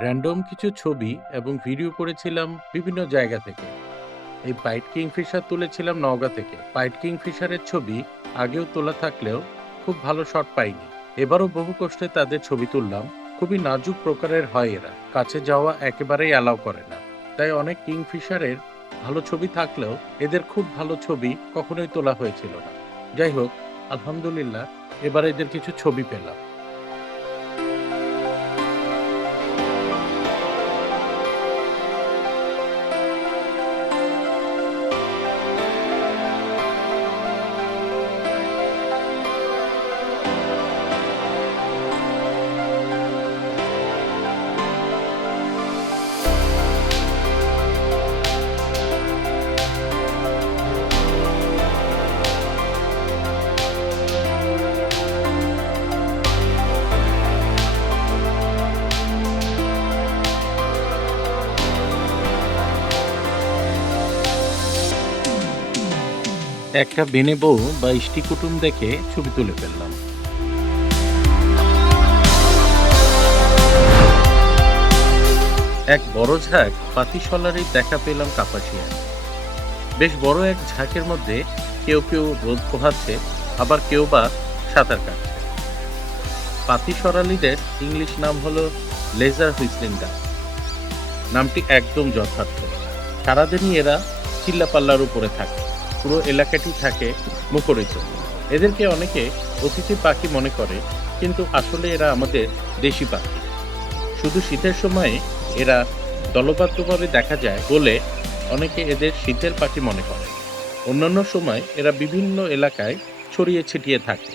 Random কিছু ছবি এবং ভিডিও করেছিলাম বিভিন্ন জায়গা থেকে। এই পাইট কিংফিশার তুলেছিলাম নওগাঁ থেকে। পাইট কিংফিশারের ছবি আগেও তোলা থাকলেও খুব ভালো শট পাইনি। এবারও বহু কষ্টে তাদের ছবি তুললাম। খুবই নাজুক প্রকারের হয় এরা, কাছে যাওয়া একেবারেই অ্যালাউ করে না। তাই অনেক কিংফিশারের ভালো ছবি থাকলেও এদের খুব ভালো ছবি কখনোই তোলা হয়েছিল না। যাই হোক, আলহামদুলিল্লাহ এবার এদের কিছু ছবি পেলাম। একটা বেনে বউ বা ইষ্টি কুটুম দেখে ছবি তুলে ফেললাম। এক বড় ঝাঁক পাতিশলারের দেখা পেলাম কাপাসিয়ায়। বেশ বড় এক ঝাঁকের মধ্যে কেউ কেউ রোদ পোহাচ্ছে, আবার কেউ বা সাঁতার কাটছে। পাতিসরালিদের ইংলিশ নাম হলো লেজার হুইসলিং ডাক। নামটি একদম যথার্থ। সারাদিনই এরা চিল্লাপাল্লার উপরে থাকে, পুরো এলাকাটি থাকে মুখরিত। এদেরকে অনেকে অতিথি পাখি মনে করে, কিন্তু আসলে এরা আমাদের দেশি পাখি। শুধু শীতের সময়ে এরা দলবদ্ধভাবে দেখা যায় বলে অনেকে এদের শীতের পাখি মনে করে। অন্যান্য সময় এরা বিভিন্ন এলাকায় ছড়িয়ে ছিটিয়ে থাকে।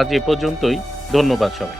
আজ এ পর্যন্তই। ধন্যবাদ সবাই।